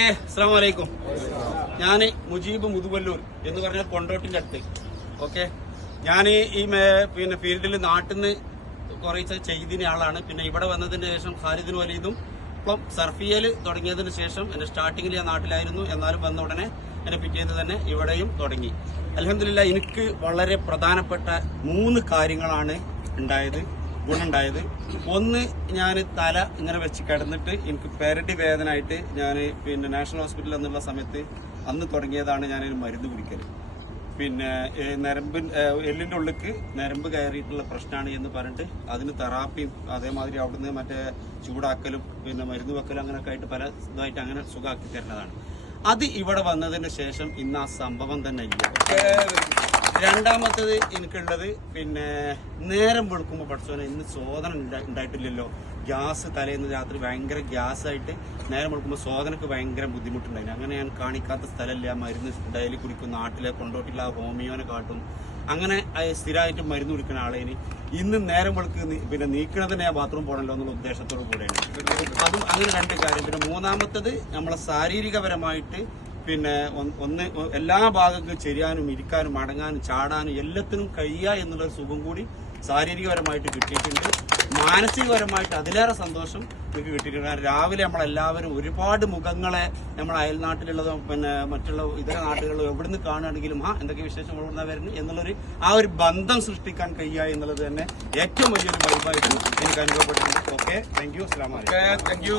Okay, അസ്സലാമു അലൈക്കും. ഞാൻ മുജീബ് മുതുവല്ലൂർ എന്ന് പറഞ്ഞ കൊണ്ടോട്ടിന്റെ അടുത്ത്. ഓക്കെ, ഞാൻ ഈ പിന്നെ ഫീൽഡിൽ നാട്ടിൽ നിന്ന് കുറേ ചെയ്തിന ആളാണ്. പിന്നെ ഇവിടെ വന്നതിന് ശേഷം ഖാലിദിന് വലീദും ഇപ്പം സർഫിയയിൽ തുടങ്ങിയതിന് ശേഷം എന്റെ സ്റ്റാർട്ടിങ്ങിൽ ഞാൻ നാട്ടിലായിരുന്നു. എന്നാലും വന്ന ഉടനെ എന്നെ പിറ്റേന്ന് തന്നെ ഇവിടെയും തുടങ്ങി. അൽഹംദുലില്ലാഹ് എനിക്ക് വളരെ പ്രധാനപ്പെട്ട 3 കാര്യങ്ങളാണ് ഗുണമുണ്ടായത്. ഒന്ന്, ഞാൻ തല ഇങ്ങനെ വെച്ച് കിടന്നിട്ട് എനിക്ക് പെരടി വേദനയായിട്ട് ഞാൻ പിന്നെ നാഷണൽ ഹോസ്പിറ്റലിൽ എന്നുള്ള സമയത്ത് അന്ന് തുടങ്ങിയതാണ് ഞാൻ മരുന്ന് കുടിക്കൽ. പിന്നെ എല്ലിന്റെ ഉള്ളിക്ക് നരമ്പ് കയറിയിട്ടുള്ള പ്രശ്നമാണ് എന്ന് പറഞ്ഞിട്ട് അതിന് തെറാപ്പിയും അതേമാതിരി അവിടുന്ന് മറ്റേ ചൂടാക്കലും പിന്നെ മരുന്ന് വെക്കലും അങ്ങനെയൊക്കെ ആയിട്ട് പല ഇതായിട്ട് അങ്ങനെ സുഖമാക്കി തരുന്നതാണ്. അത് ഇവിടെ വന്നതിന് ശേഷം ഇന്ന് ആ സംഭവം തന്നെ ഇല്ല. രണ്ടാമത്തത് എനിക്കുള്ളത് പിന്നെ നേരം വെളുക്കുമ്പോൾ പഠിച്ചോനെ ഇന്ന് ശോധന ഉണ്ടായിട്ടില്ലല്ലോ. ഗ്യാസ് തലേന്ന് രാത്രി ഭയങ്കര ഗ്യാസായിട്ട് നേരം വെളുക്കുമ്പോൾ ശോധനക്ക് ഭയങ്കര ബുദ്ധിമുട്ടുണ്ടായിരുന്നു. അങ്ങനെ ഞാൻ കാണിക്കാത്ത സ്ഥലമില്ല. മരുന്ന് ഡെയിലി കുടിക്കും. നാട്ടിലെ കൊണ്ടോട്ടില്ല ഹോമിയോനെ കാട്ടും. അങ്ങനെ സ്ഥിരമായിട്ട് മരുന്ന് കുടിക്കുന്ന ആളേന് ഇന്ന് നേരം വെളുക്ക് പിന്നെ നീക്കണതിന് ഞാൻ ബാത്റൂം പോകണല്ലോ എന്നുള്ള ഉദ്ദേശത്തോടു കൂടെയാണ്. അതും അങ്ങനെ 2 കാര്യം. പിന്നെ മൂന്നാമത്തത് നമ്മളെ ശാരീരികപരമായിട്ട് പിന്നെ ഒന്ന് എല്ലാ ഭാഗത്തും ചെരിയാനും ഇരിക്കാനും മടങ്ങാനും ചാടാനും എല്ലാത്തിനും കഴിയുക എന്നുള്ളൊരു സുഖം കൂടി ശാരീരികപരമായിട്ട് കിട്ടിയിട്ടുണ്ട്. മാനസികപരമായിട്ട് അതിലേറെ സന്തോഷം എനിക്ക് കിട്ടിയിട്ടുണ്ട്. കാരണം രാവിലെ നമ്മളെല്ലാവരും ഒരുപാട് മുഖങ്ങളെ നമ്മളെ അയൽനാട്ടിലുള്ളതോ പിന്നെ മറ്റുള്ള ഇതര നാട്ടുകളിലോ എവിടുന്ന് കാണുകയാണെങ്കിലും എന്തൊക്കെ വിശേഷം എവിടുന്ന വരുന്നു എന്നുള്ളൊരു ആ ഒരു ബന്ധം സൃഷ്ടിക്കാൻ കഴിയുക എന്നുള്ളത് തന്നെ ഏറ്റവും വലിയൊരു വൈബായിട്ട് എനിക്ക് അനുഭവപ്പെട്ടിട്ടുണ്ട്. Okay, thank you. അസ്സലാമു അലൈക്കും.